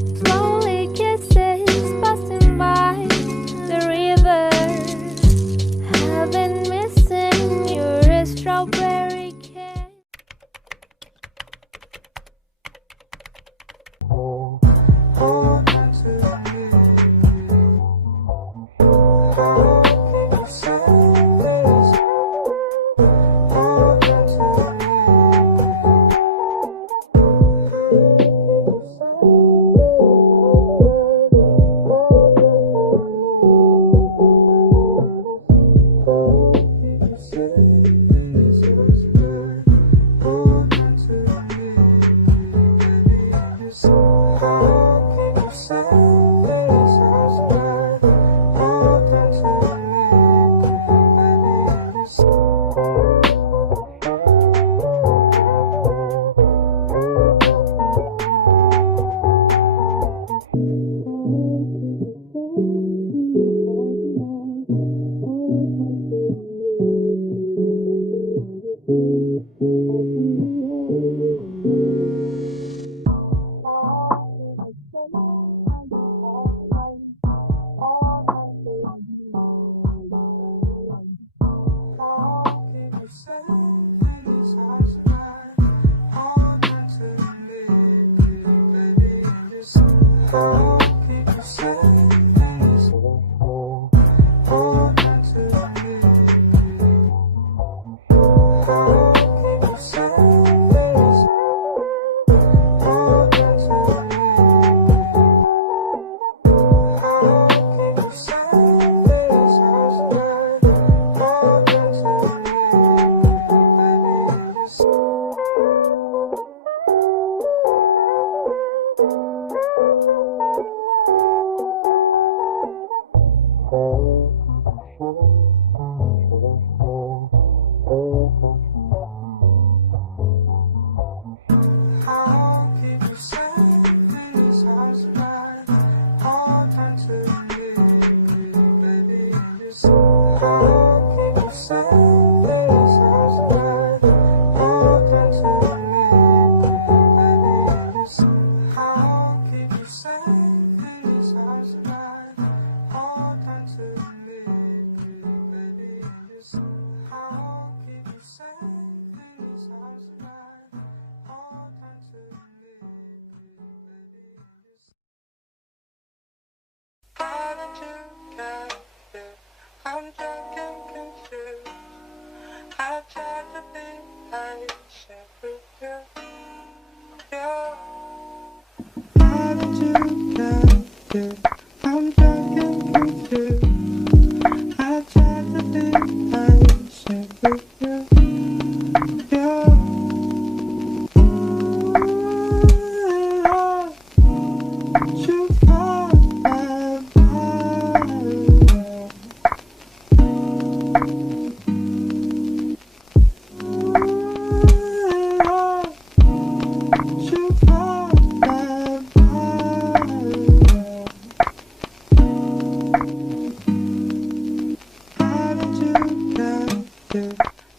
Slowly kisses passing by the river. I've been missing your strawberry cake. I'm drunk and confused. I tried to be patient with you. How did you get here? I'm drunk and confused. I tried to be patient with you. You are my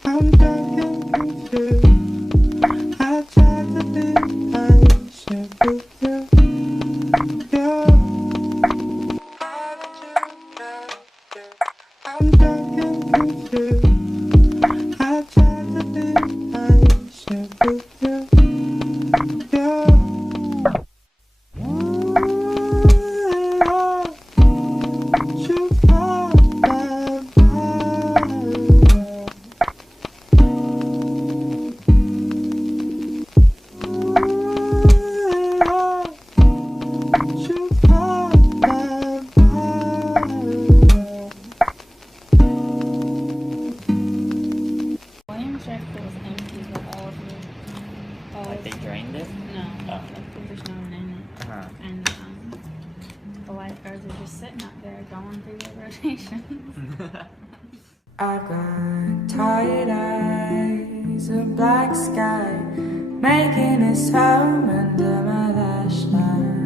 I'm drunk and confused. I tried to be patient with you. How did you get here? I'm drunk and confused. I tried to be patient with you. They drained it? No, Oh. there's no one in it. And the lifeguards are just sitting up there going through their rotations. I've got tired eyes, a black sky, making its home under my flashlight.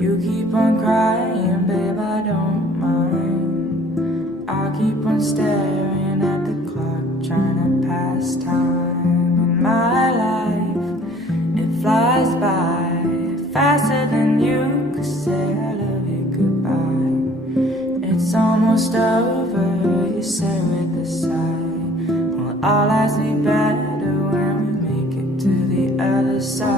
You keep on crying, babe, I don't mind. I'll keep on staring at the clock, trying to pass time in my life. It flies by faster than and you could say I love you goodbye. It's almost over, you say with a sigh. Well, all lies be better when we make it to the other side.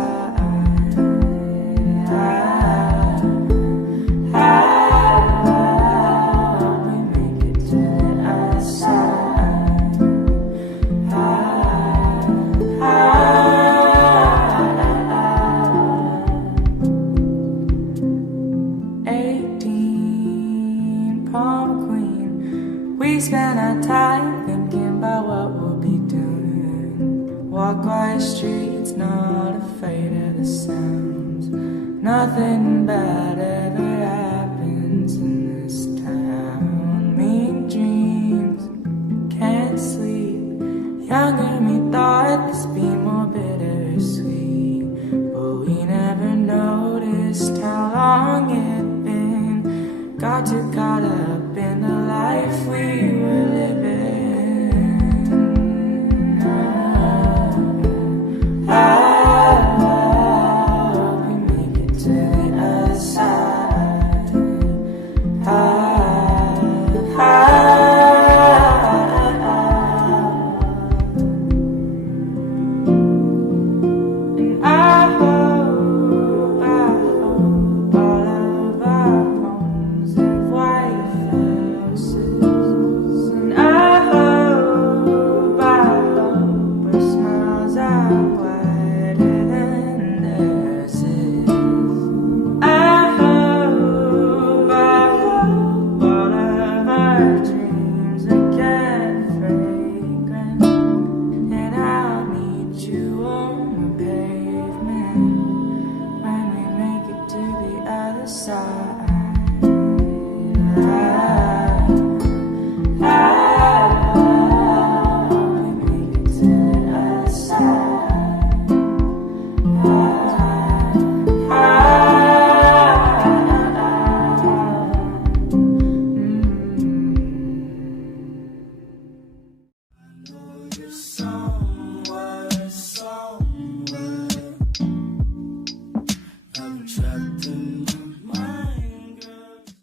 We spend our time thinking about what we'll be doing. Walk quiet streets, not afraid of the sounds. Nothing bad ever happens in this town. Mean dreams, can't sleep. Younger me thought this be more bittersweet, but we never noticed how long it'd been. Got too caught up in the life we were living. We make it to the other side. And I hope all of our homes have white fences. And I hope our smiles are whiter than theirs is. I hope all of our dreams are get fragrant. And I'll meet you on the pavement when we make it to the other side.